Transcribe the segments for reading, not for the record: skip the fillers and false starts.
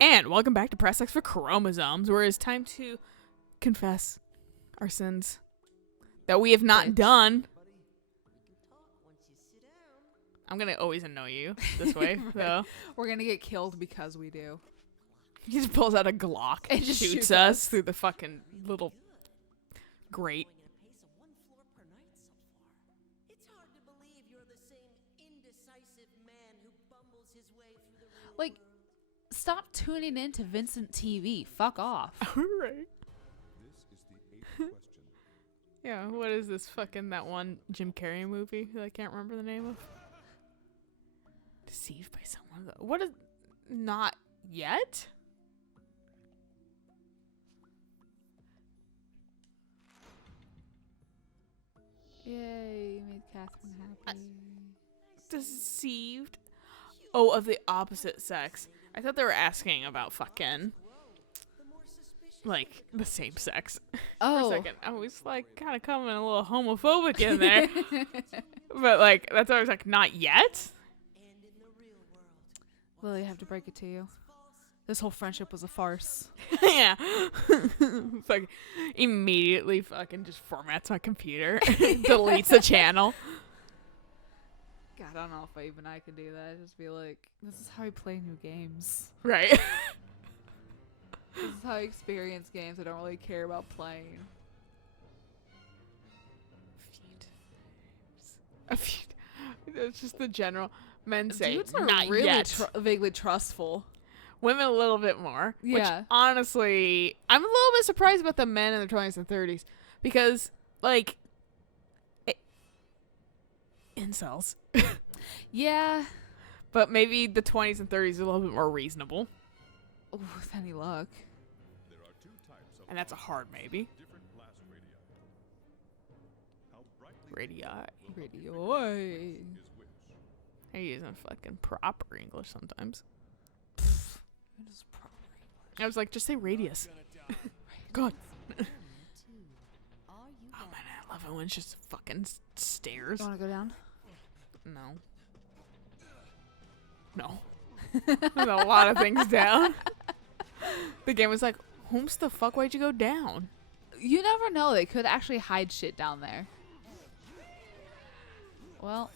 And welcome back to Press X for Chromosomes, where it's time to confess our sins that we have not done. I'm going to always annoy you this way, Right. though. We're going to get killed because we do. He just pulls out a Glock and just shoots shoots us us. through the fucking little grate. Like, stop tuning into Vincent TV. Fuck off. Right. Yeah, what is this fucking, that one Jim Carrey movie that I can't remember the name of? Deceived by someone. What is, not yet? Yay, made Catherine happy. Deceived? Oh, of the opposite sex. I thought they were asking about fucking, like, the same sex. Oh. For a second. I was, like, kind of coming a little homophobic in there. But, like, that's why I was like, not yet? Lily, I have to break it to you. This whole friendship was a farce. Yeah. Like, immediately fucking just formats my computer. Deletes the channel. God, I don't know if even I could do that. Just be like, this is how I play new games. Right. This is how I experience games I don't really care about playing. A few. It's just the general. Men say, Dudes are not really yet. vaguely trustful. Women a little bit more. Yeah. Which, honestly, I'm a little bit surprised about the men in their 20s and 30s. Because, like, incels. Yeah. But maybe the 20s and 30s are a little bit more reasonable. Ooh, with any luck. And that's a hard maybe. Radii. Radio. I use fucking proper English sometimes. It is proper English. I was like, just say radius. God. Oh man, I love it when it's just fucking stairs. You want to go down? No. No. There's a lot of things down. The game was like, whom's the fuck? Why'd you go down? You never know. They could actually hide shit down there. Well,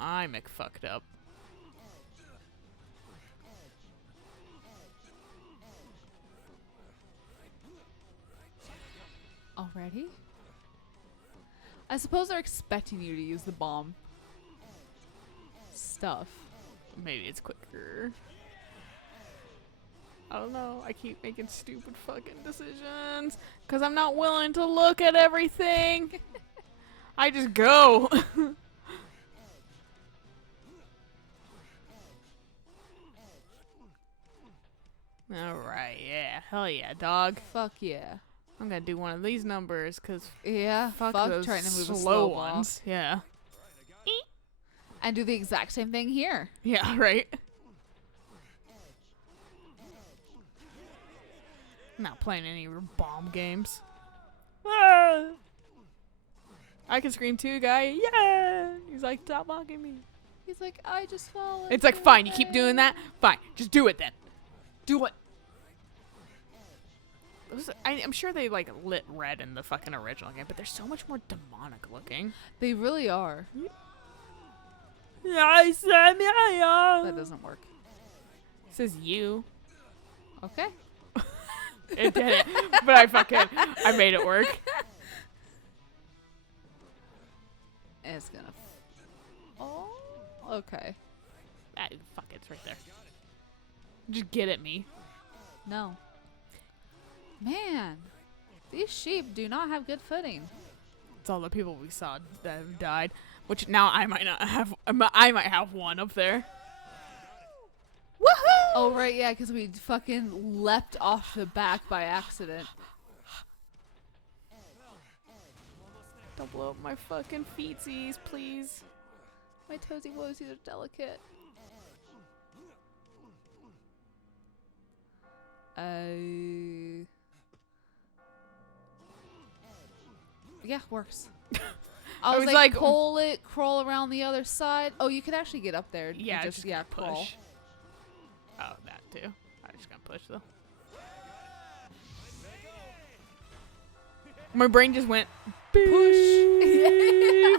I McFucked up. already? I suppose they're expecting you to use the bomb stuff. Maybe it's quicker. I don't know. I keep making stupid fucking decisions because I'm not willing to look at everything. I just go. Alright, yeah. Hell yeah, dog. Fuck yeah. I'm gonna do one of these numbers because Yeah, fuck those trying to move a slow slow ones. Yeah. And do the exact same thing here. Yeah, right? Not playing any bomb games. Ah! I can scream too, guy. Yeah! He's like, stop mocking me. He's like, I just fall. It's like, fine, you keep doing that? Fine, just do it then. Do it. I'm sure they like lit red in the fucking original game, but they're so much more demonic looking. They really are. That That doesn't work. says you. Okay. It didn't, but I made it work. It's gonna. Oh. Okay. Ah, fuck it, it's right there. Just get at me. No. Man, these sheep do not have good footing. It's all the people we saw that have died. Which now I might not have. I might have one up there. Woohoo! Oh right, yeah, because we fucking leapt off the back by accident. Don't blow up my fucking feetsies, please. My toesy woesies are delicate. Yeah, works. I was like, pull it, crawl around the other side. Oh, you could actually get up there. Yeah, just push. crawl. Oh, that. too. I'm just gonna push though. My brain just went push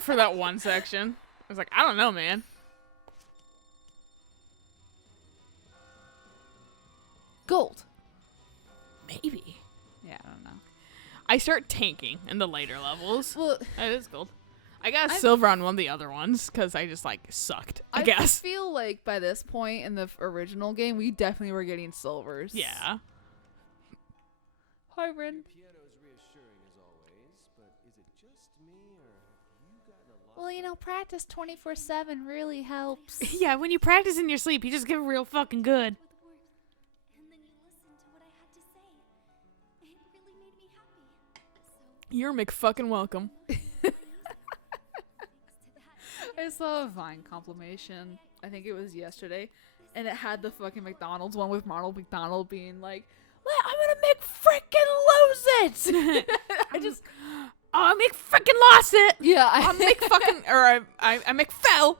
for that one section. I was like, I don't know, man. Gold. Maybe. Yeah, I don't know. I start tanking in the later levels. Well, It is gold. I got silver on one of the other ones because I just like sucked. I guess. feel like by this point in the original game, we definitely were getting silvers. Yeah. Hi, Ren. Piano's reassuring as always, but is it just me or have you gotten a lot? Well, you know, practice 24/7 really helps. Yeah, when you practice in your sleep, you just get real fucking good. with words, and then you listened to what I had to say. It really made me happy. So, You're McFucking welcome. thanks to that, I saw a Vine compilation. I think it was yesterday, and it had the fucking McDonald's one with Ronald McDonald being like, "Well, I'm gonna make freaking lose it." I just, I McFucking lost it. yeah, I McFucking, or I McFell.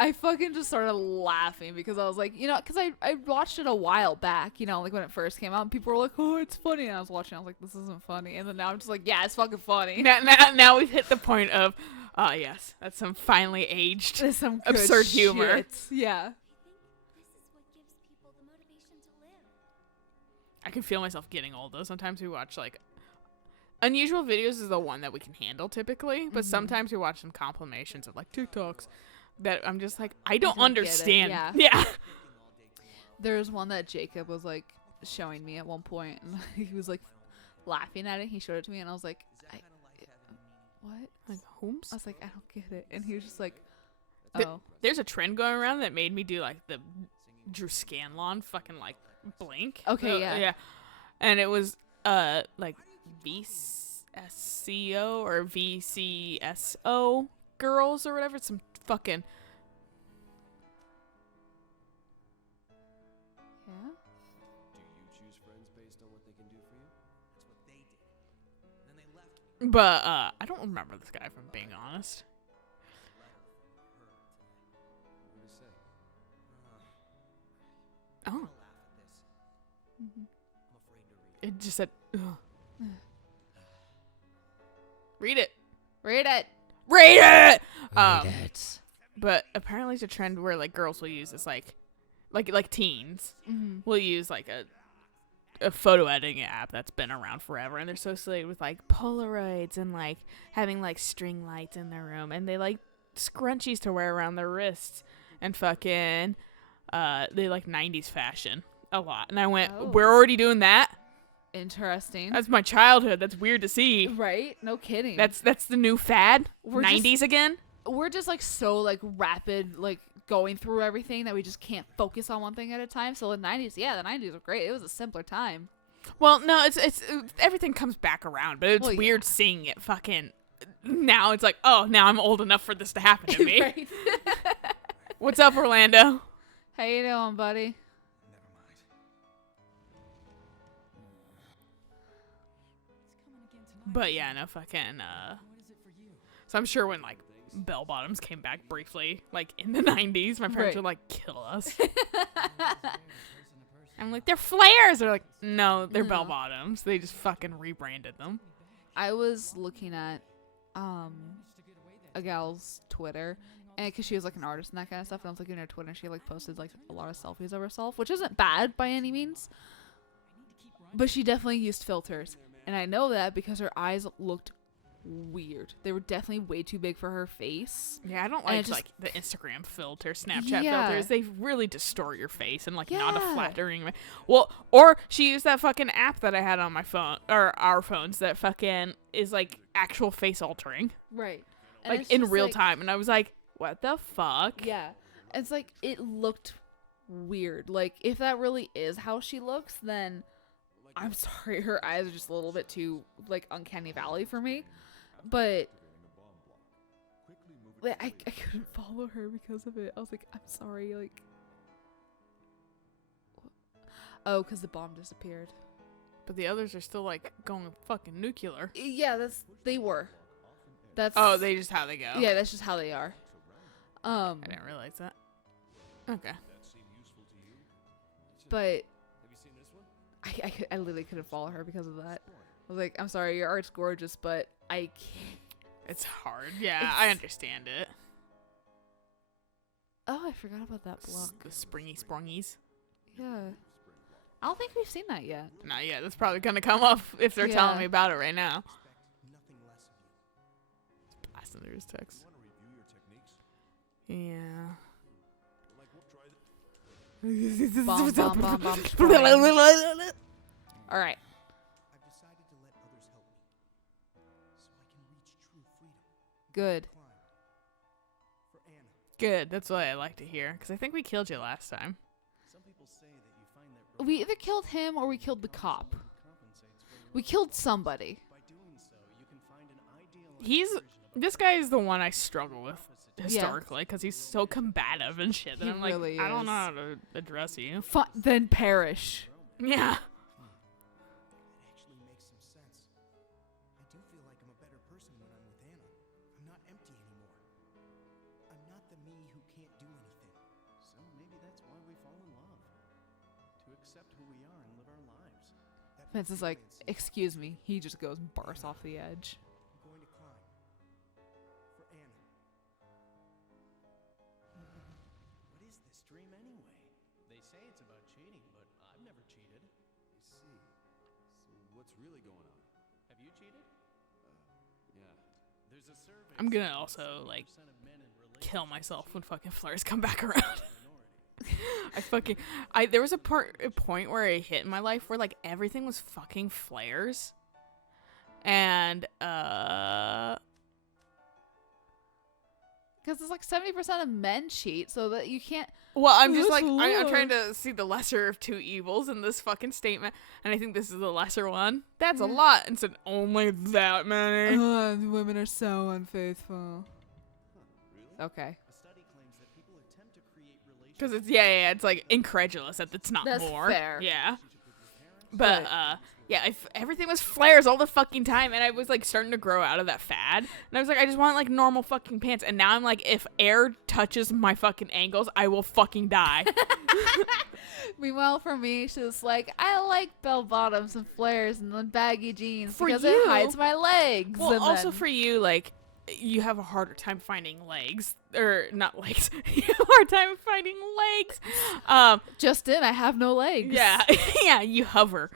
I fucking just started laughing because I was like, you know, because I watched it a while back, you know, like when it first came out, and people were like, oh, it's funny, and I was watching, I was like, this isn't funny, and then now I'm just like, yeah, it's fucking funny. Now we've hit the point of, yes, that's some finally aged There's some good absurd humor. shit. Yeah. I think this is what gives people the motivation to live. I can feel myself getting old though. Sometimes we watch like unusual videos is the one that we can handle typically, but sometimes we watch some compilations of like TikToks that I'm just like I don't don't get it, understand. yeah. Yeah. There's one that Jacob was like showing me at one point, and he was like laughing at it. He showed it to me, and I was like, what? Like Holmes. I was like, I don't get it. And he was just like, Th- oh. There's a trend going around that made me do like the Drew Scanlon fucking like blink. Okay, yeah. Yeah. And it was like VSCO or VCSO girls or whatever. Some fucking Yeah? Do you choose friends based on what they can do for you? That's what they did. Then they left me. but I don't remember this guy, if I'm being honest. What did he say? Oh. Laugh at this. Mm-hmm. I'm afraid to read. It just said read it. Read it. Read it. it. But apparently it's a trend where like girls will use this like teens Mm-hmm. will use like a photo editing app that's been around forever, and they're associated with like Polaroids and like having like string lights in their room, and they like scrunchies to wear around their wrists, and fucking they like 90s fashion a lot. And I went, Oh. we're already doing that? Interesting. That's my childhood. That's weird to see. Right? No kidding. That's the new fad. We're 90s again. We're just like so like rapid, like going through everything that we just can't focus on one thing at a time. So the 90s, yeah, the 90s were great. It was a simpler time. Well, no, it's everything comes back around, but it's Well, yeah. weird seeing it fucking now. It's like, oh, now I'm old enough for this to happen to me. Right? What's up, Orlando? How you doing, buddy? Never mind. But yeah, no fucking. So I'm sure when like bell bottoms came back briefly, like in the 90s, my parents Right. would like kill us. I'm like, they're flares. They're like, no, they're No. bell bottoms. They just fucking rebranded them. I was looking at a gal's Twitter, and because she was like an artist and that kind of stuff, and I was looking at her Twitter, and she like posted like a lot of selfies of herself, which isn't bad by any means, but she definitely used filters, and I know that because her eyes looked weird. They were definitely way too big for her face. Yeah, I don't And it like just- like the Instagram filter, Snapchat Yeah. filters. They really distort your face and like not a Yeah. flattering way. Well, or she used that fucking app that I had on my phone or our phones that fucking is like actual face altering, Right. like in real time. And I was like, what the fuck? Yeah. It's like it looked weird. Like if that really is how she looks, then I'm sorry, her eyes are just a little bit too like uncanny valley for me. But I couldn't follow her because of it. I was like, I'm sorry, like oh, because the bomb disappeared. But the others are still like going fucking nuclear. Yeah, they were. That's They just how they go. yeah, that's just how they are. I didn't realize that. Okay. That seem useful to you? It's But Have you seen this one? I literally couldn't follow her because of that. I was like, I'm sorry, your art's gorgeous, but I can't. It's hard. Yeah, I understand it. Oh, I forgot about that block. The springy sprongies. Yeah. I don't think we've seen that yet. No, yeah, that's probably gonna come up if they're telling Yeah. me about it right now. Expect nothing less of you. Blasting through his text. Want to review your techniques? Yeah. Like, we'll try the. Bomb, bomb, bomb, bomb. All right. I've decided to let others help me, so I can reach true freedom. Good. Climb. For Anna. Good. That's what I like to hear. Because I think we killed you last time. Some people say that you find that We either killed him or we killed the cop. compensates for your We killed somebody. By doing so, you can find an ideal He's- version of This guy is the one I struggle with opposite. historically because he's so combative and shit. And He I'm like, really I don't is. know how to address you. Then perish. Yeah. It actually makes some sense. I do feel like I'm a better person when I'm with Anna. I'm not empty anymore. I'm not the me who can't do anything. So maybe that's why we fall in love. To accept who we are and live our lives. That Vince makes is like, me fancy. excuse me. He just goes and bursts off the edge. I'm going to climb. For Anna. What is this dream anyway? They say it's about cheating, but I've never cheated. I see. So what's really going on? Have you cheated? Yeah. There's a survey. I'm gonna saying also, 70% like, of men in Kill relationships myself when cheat. fucking flares come back around. Minority. There was a point where I hit in my life where like everything was fucking flares. And Because it's like 70% of men cheat, so that you can't. well, I'm just That's like I'm low. trying to see the lesser of two evils in this fucking statement, and I think this is the lesser one. That's a Yeah. lot, and said only that many. Women are so unfaithful. Really? Okay. A study claims that people attempt to create relationships Because it's yeah, it's like incredulous that it's not That's more. fair. Yeah, with your parents. but yeah, everything was flares all the fucking time, and I was like starting to grow out of that fad, and I was like, I just want like normal fucking pants, and now I'm like, if air touches my fucking ankles, I will fucking die. Meanwhile, for me, she was like, I like bell bottoms and flares and then baggy jeans For because you- it hides my legs. Well, and also then- for you, like, you have a harder time finding legs, or not legs. You have a hard time finding legs. Justin, I have no legs. Yeah, yeah, you hover.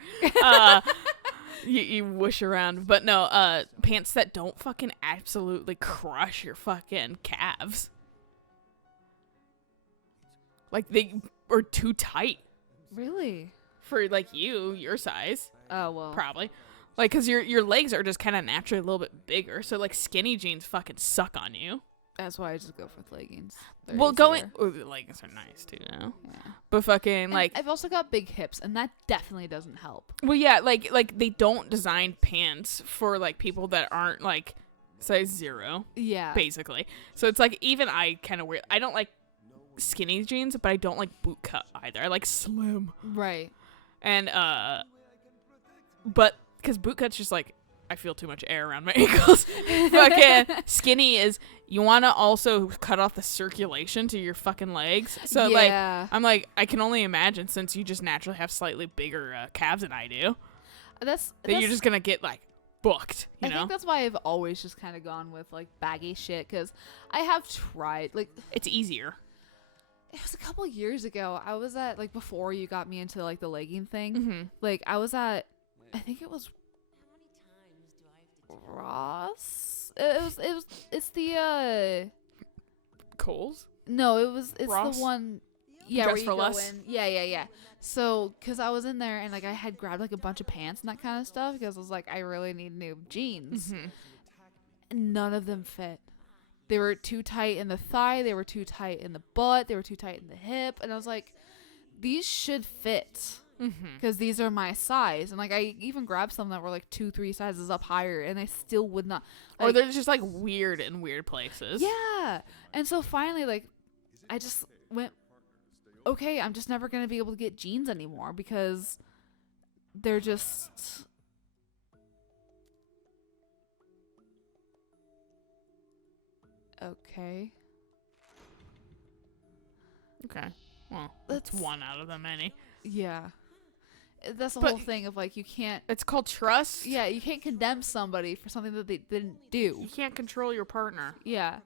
You whoosh around, but no, pants that don't fucking absolutely crush your fucking calves. Like they are too tight Really? for like your size, Oh well. probably. Like, cause your legs are just kind of naturally a little bit bigger, so like skinny jeans fucking suck on you. That's why I just go for leggings. They're Well, going easier. oh, the leggings are nice too, now. Yeah. But fucking And like, I've also got big hips, and that definitely doesn't help. well, yeah, like they don't design pants for like people that aren't like size 0, Yeah. basically. So it's like even I kind of wear. I don't like skinny jeans, but I don't like boot cut either. I like slim, Right. and but because boot cut's just like I feel too much air around my ankles. Fucking skinny is you want to also cut off the circulation to your fucking legs. So like Yeah. I'm like I can only imagine since you just naturally have slightly bigger calves than I do That's that you're just gonna get like booked. You I know, think that's why I've always just kind of gone with like baggy shit because I have tried like it's easier. it was a couple years ago. I was at like before you got me into like the legging thing. Mm-hmm. Like I was at I think it was Ross. It's the Kohl's. no, it's Ross? the one yeah, Dress where you for go Less? in. Yeah. So, cuz I was in there and like I had grabbed like a bunch of pants and that kind of stuff because I was like I really need new jeans. Mm-hmm. And none of them fit. They were too tight in the thigh, they were too tight in the butt, they were too tight in the hip, and I was like these should fit. Mm-hmm. Because these are my size, and like I even grabbed some that were like 2-3 sizes up higher, and they still would not. Or Like, they're just like weird in weird places. yeah, and so finally, like, I just went, okay, I'm just never gonna be able to get jeans anymore because they're just. Okay. Okay. Well, that's one out of the many. Yeah. That's the But- whole thing of like you can't. It's called trust. Yeah, you can't condemn somebody for something that they didn't do. You can't control your partner. Yeah.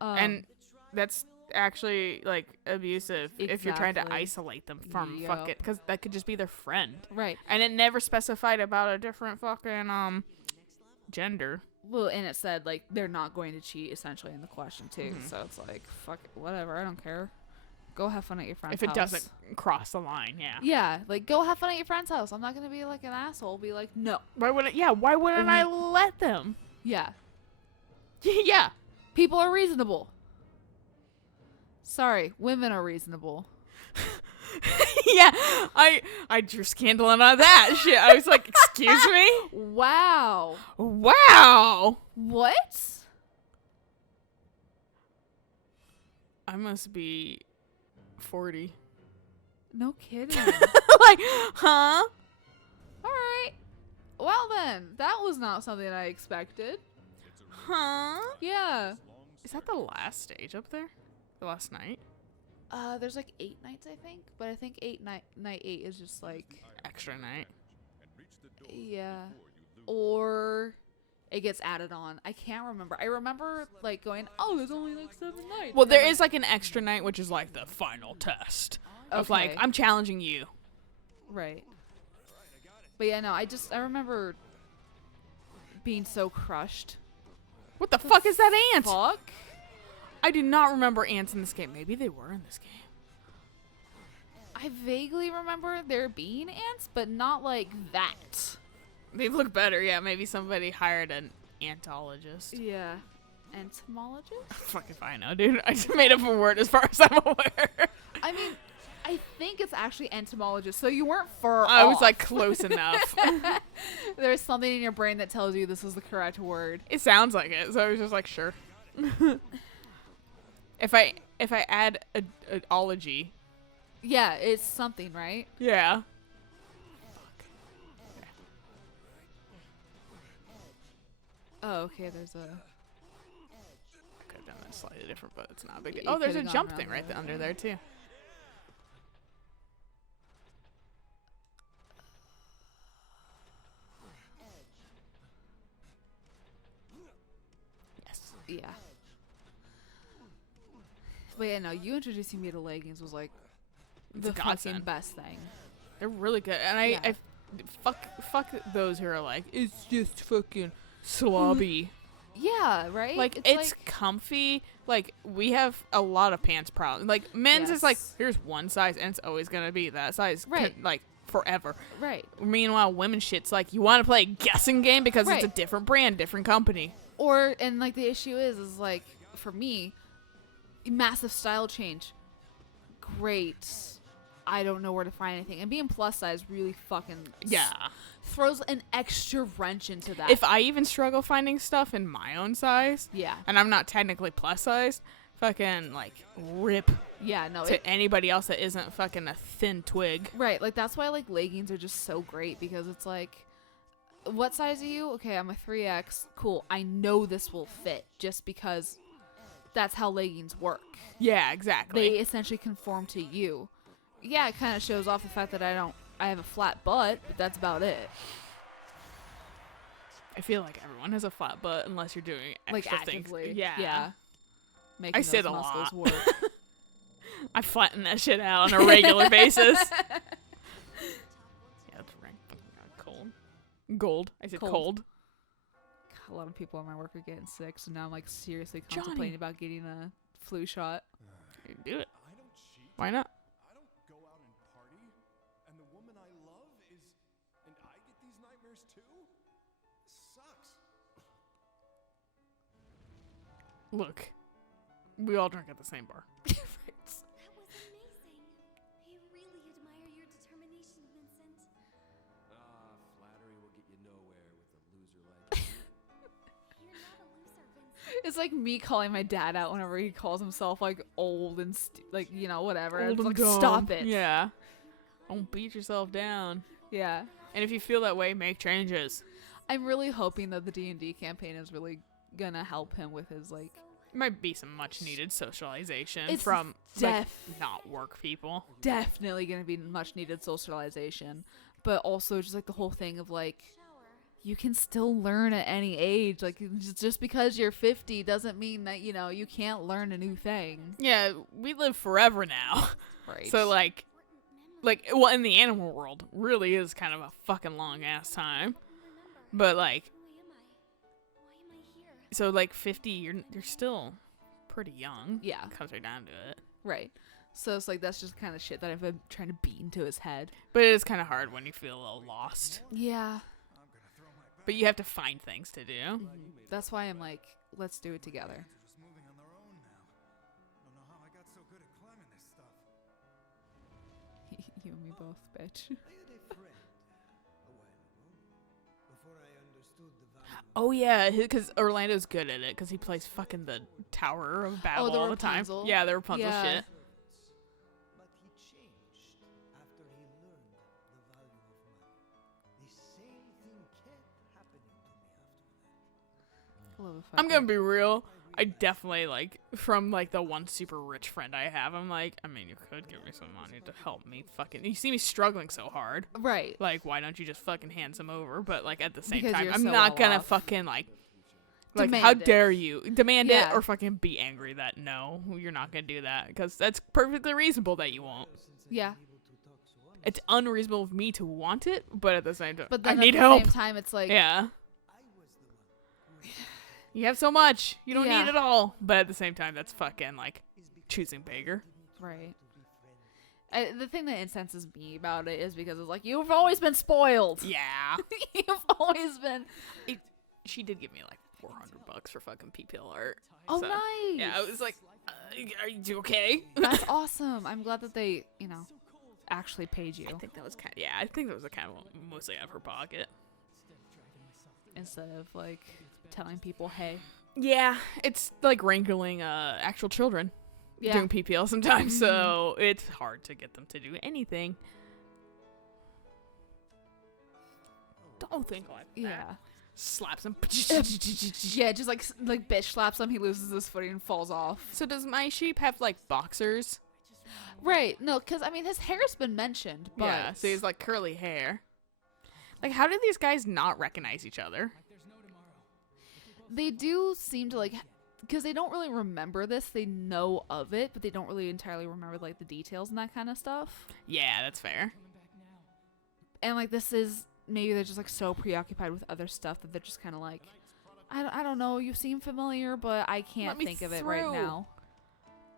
And that's actually like abusive if you're trying to Exactly. isolate them from Yep. fucking, because that could just be their friend. Right. And it never specified about a different fucking gender. Well, and it said like they're not going to cheat essentially in the question too. So it's like fuck it, whatever. I don't care. Go have fun at your friend's If it house. doesn't cross the line, yeah. Yeah, like go have fun at your friend's house. I'm not gonna be like an asshole. Be like, no. Why wouldn't I let them? Yeah, Yeah. people are reasonable. Sorry, women are reasonable. Yeah. I drew scandal on that shit. I was like, excuse me? Wow. Wow. What? I must be 40. No kidding. Like, huh? All right. Well then, that was not something I expected. Huh? Yeah. Is that the last stage up there? The last night? There's like 8 nights, I think, but I think night 8 is just like, Extra night. yeah, or it gets added on. I can't remember. I remember like going, oh, there's only like 7 nights. Well, And there I'm is like an extra night, which is like the final test. Of like, Okay. I'm challenging you. right. But yeah, no, I remember being so crushed. What the fuck is that ant? Fuck. I do not remember ants in this game. Maybe they were in this game. I vaguely remember there being ants, but not like that. They look better. Yeah, maybe somebody hired an antologist. Yeah. Entomologist? Fuck if I know, dude. I just made up a word as far as I'm aware. I mean, I think it's actually entomologist, so you weren't far I was off. like close enough. There's something in your brain that tells you this is the correct word. It sounds like it, so I was just like, sure. If I add a ology, Yeah, it's something, right? yeah. Oh, okay, there's a... I could have done that slightly different, but it's not a big You deal. Oh, there's a could've gone jump around thing right that. under there too. Yes. Yeah. But yeah, no, you introducing me to leggings was like It's a the fucking godsend. best thing. They're really good, and Yeah. I fuck those who are like, it's just fucking slobby. Yeah, right? Like it's comfy. Like we have a lot of pants problems. Like men's is like, Yes. here's one size and it's always gonna be that size, Right. like forever. right. Meanwhile, women's shit's like, you want to play a guessing game because it's a Right. different brand, different company. Or, and like the issue is like, for me, massive style change. Great. I don't know where to find anything. And being plus size really fucking throws an extra wrench into that. If I even struggle finding stuff in my own size, yeah. and I'm not technically plus sized, fucking like rip Yeah, no. to anybody else that isn't fucking a thin twig. Right, like that's why like leggings are just so great because it's like, what size are you? Okay, I'm a 3X. Cool. I know this will fit just because that's how leggings work. Yeah, exactly. They essentially conform to you. Yeah, it kind of shows off the fact that I have a flat butt, but that's about it. I feel like everyone has a flat butt unless you're doing Like extra actively. things. Yeah. Yeah. Making I say it those a muscles lot. work. I flatten that shit out on a regular basis. Yeah, that's rank cold. Gold. I said Cold. cold. A lot of people at my work are getting sick, so now I'm like seriously Johnny. contemplating about getting a flu shot. Do it. I don't cheat. Why not? I don't go out and party. And the woman I love is. And I get these nightmares too? This sucks. Look, we all drink at the same bar. That was amazing. I really admire your determination, Vincent. Flattery will get you nowhere with a loser like you. You're not a loser, Vincent. It's like me calling my dad out whenever he calls himself like old and like, you know, whatever. Old It's and like dumb. stop it. Yeah. Don't beat yourself down. Yeah. And if you feel that way, make changes. I'm really hoping that the D&D campaign is really gonna help him with his like Might be some much needed socialization It's from like, def- not work people. Definitely gonna be much needed socialization, but also just like the whole thing of like you can still learn at any age. Like just because you're 50 doesn't mean that you can't learn a new thing. Yeah, we live forever now. Right. So like well, in the animal world, really is kind of a fucking long ass time. But like, so like 50, you're still pretty young. Yeah. Comes right down to it. Right. So it's like that's just kind of shit that I've been trying to beat into his head. But it is kind of hard when you feel a little lost. Yeah. But you have to find things to do. That's why I'm like, let's do it together. Just moving on their own now. Don't know how I got so good at climbing this stuff. You and me both, bitch. I had a friend a while ago. Before I understood the value Oh yeah, because Orlando's good at it because he plays fucking the Tower of Babel the all the time. Rapunzel? Yeah, the Rapunzel Yeah. shit. but he changed after he learned the value of money. The same thing kept happening to me after that. I love a I'm fucker. gonna be real. I definitely like from like the one super rich friend I have. I'm like, I mean, you could give me some money to help me. Fucking, you see me struggling so hard. Right. Like, why don't you just fucking hand some over? But like at the same Because time, you're I'm so not well gonna off. fucking like Demand how it. dare you demand Yeah. it or fucking be angry that no, you're not gonna do that because that's perfectly reasonable that you won't. Yeah. It's unreasonable of me to want it, but at the same time, But I then need at the help. same time, it's like, Yeah. You have so much. You don't Yeah. need it all. But at the same time, that's fucking like choosing beggar. right. The thing that incenses me about it is because it's like, you've always been spoiled. Yeah. You've always been. She did give me like $400 for fucking PPL art. Oh, So, nice. Yeah, I was like, are you okay? That's awesome. I'm glad that they, actually paid you I think that was kind of, yeah, I think that was a kind of mostly out of her pocket. instead of like telling people, hey. Yeah, it's like wrangling actual children doing PPL sometimes, so it's hard to get them to do anything. Don't think like that. Yeah. Slaps him. Yeah, just like bitch slaps him, he loses his footing and falls off. So does my sheep have like boxers? Right. No, because I mean his hair's been mentioned, but Yeah, so he's like curly hair. Like, how do these guys not recognize each other? they do seem to like, because they don't really remember this. They know of it, but they don't really entirely remember like the details and that kind of stuff. Yeah, that's fair. And like this is maybe they're just like so preoccupied with other stuff that they're just kind of like, I don't know. You seem familiar, but I can't Let me think of it right through. now.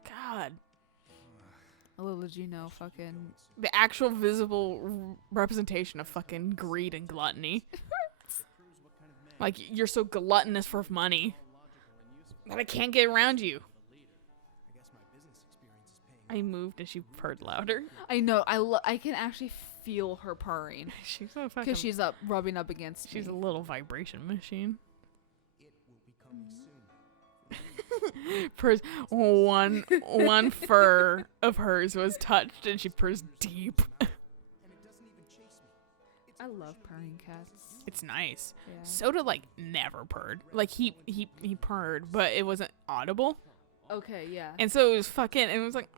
God. Little Gino, fucking The actual visible representation of fucking greed and gluttony. Like, you're so gluttonous for money that I can't get around you. I guess my business experience is paying. I moved and she purred louder. I know. I can actually feel her purring She's a fucking, because she's rubbing up against she's a me. little vibration machine. It will be coming soon. Purrs one fur of hers was touched and she purrs deep. And it doesn't even chase me. I love purring cats. It's nice. Yeah. Soda like never purred. Like he purred, but it wasn't audible. Okay, yeah. And so it was fucking. It was like,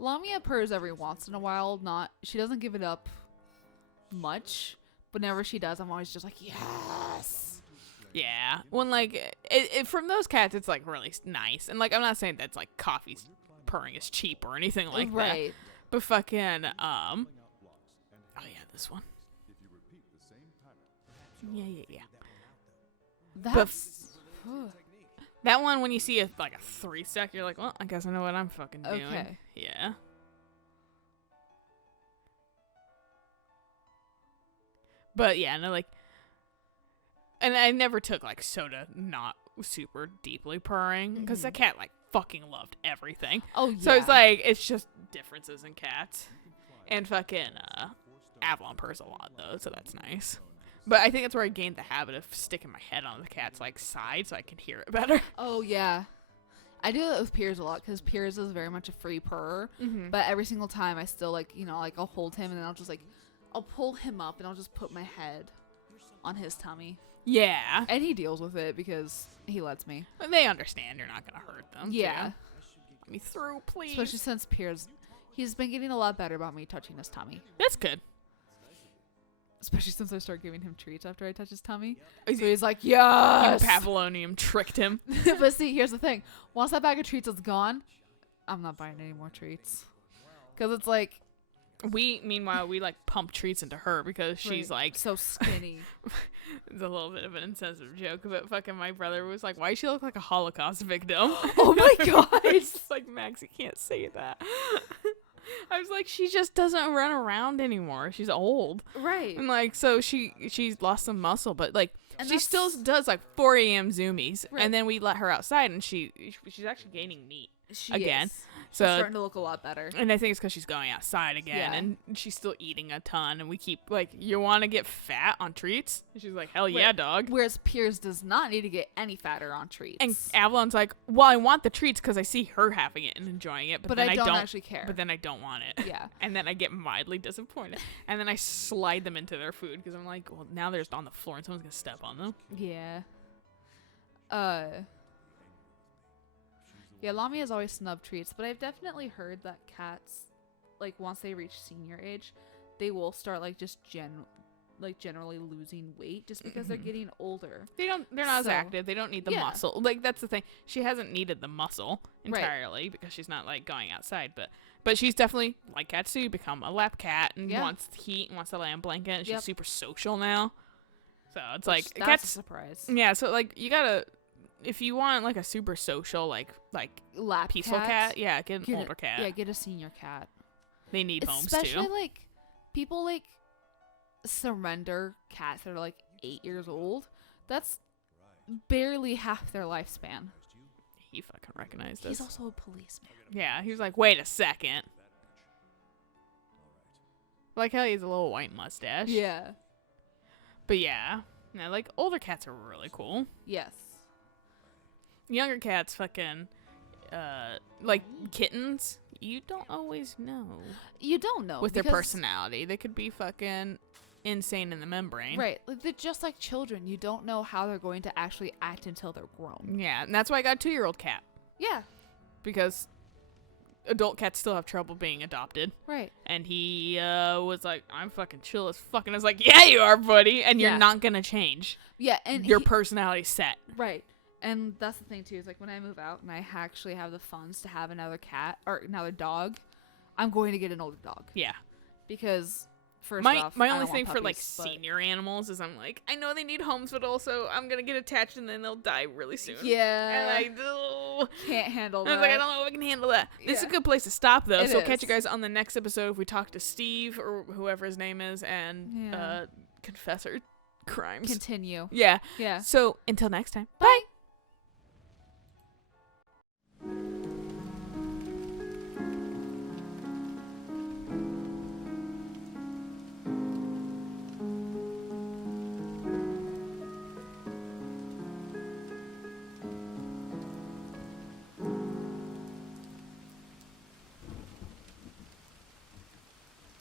Lamia purrs every once in a while. She doesn't give it up much, but whenever she does, I'm always just like, yes. yeah. When like it from those cats, it's like really nice. And like I'm not saying that's like coffee's purring is cheap or anything like that. Right. But fucking oh yeah, this one. Yeah. That's That one, when you see a 3-sec, you're like, well, I guess I know what I'm fucking doing. Okay. Yeah. But yeah, no, like, and I never took like Soda not super deeply purring because that cat like fucking loved everything. oh yeah. So it's like it's just differences in cats, and fucking Avalon purrs a lot though, so that's nice. But I think that's where I gained the habit of sticking my head on the cat's like side so I can hear it better. Oh yeah. I do that with Piers a lot because Piers is very much a free purr. Mm-hmm. But every single time I still like I'll hold him and then I'll pull him up and I'll just put my head on his tummy. Yeah. And he deals with it because he lets me. But they understand you're not going to hurt them. Yeah. too. Let me through, please. Especially since Piers, he's been getting a lot better about me touching his tummy. That's good. Especially since I start giving him treats after I touch his tummy. Is So he- he's like, yes! Papillonium tricked him. But see, here's the thing. Once that bag of treats is gone, I'm not buying any more treats. Because it's like... Meanwhile, we like pump treats into her because she's right, like, so skinny. it's a little bit of an insensitive joke, but fucking my brother was like, why does she look like a Holocaust victim? Oh my god! It's like, Max, you can't say that. I was like, she just doesn't run around anymore. She's old. Right. And like, so she's lost some muscle, but like, And she still that's- does like 4 a.m. zoomies. Right. And then we let her outside and she's actually gaining meat. She Again. is. She's So, starting to look a lot better. and I think it's because she's going outside again Yeah. and she's still eating a ton. And we keep like, you want to get fat on treats? And she's like, hell yeah, Right. dog. Whereas Piers does not need to get any fatter on treats. And Avalon's like, well, I want the treats because I see her having it and enjoying it, but then I I don't don't actually care. But then I don't want it. Yeah. And then I get mildly disappointed. And then I slide them into their food because I'm like, well, now they're just on the floor and someone's going to step on them. Yeah. Yeah, Lamia has always snubbed treats, but I've definitely heard that cats, like, once they reach senior age, they will start, like, just generally losing weight just because they're getting older. They're not as So, active. They don't need the yeah. muscle. Like, that's the thing. She hasn't needed the muscle Right. entirely because she's not, like, going outside. But she's definitely, like cats do, become a lap cat and Yeah. wants heat and wants to lay on blanket. And she's Yep. super social now. So it's Which, like, that's a cats... surprise. Yeah, so, like, you gotta... If you want, like, a super social, like Lap peaceful cat, yeah, get an Get a- older cat. Yeah, get a senior cat. They need homes, Especially too. like people like surrender cats that are like 8 years old. That's barely half their lifespan. He fucking recognized us. He's also a policeman. Yeah, he was like, wait a second. Like how he has a little white mustache. Yeah. But yeah, like older cats are really cool. Yes. Younger cats fucking, like kittens, you don't always know. You don't know With their because- personality. They could be fucking insane in the membrane. Right. Like, they're just like children. You don't know how they're going to actually act until they're grown. Yeah, and that's why I got a 2-year-old cat. Yeah. Because adult cats still have trouble being adopted. Right. And he was like, I'm fucking chill as fuck. And I was like, yeah, you are, buddy. And you're Yeah. not going to change. Yeah. And Your personality's set. right. And that's the thing too, is like when I move out and I actually have the funds to have another cat or another dog, I'm going to get an older dog. Yeah. Because first My off, my I only don't thing want for like puppies, but- senior animals is I'm like, I know they need homes, but also I'm going to get attached and then they'll die really soon. Yeah. And I do. can't handle I that. was like, I don't know if I can handle that. This is a Yeah. good place to stop, though. It So we'll catch you is. guys on the next episode if we talk to Steve or whoever his name is and Yeah. confess our crimes. Continue. Yeah. Yeah. So until next time. Bye.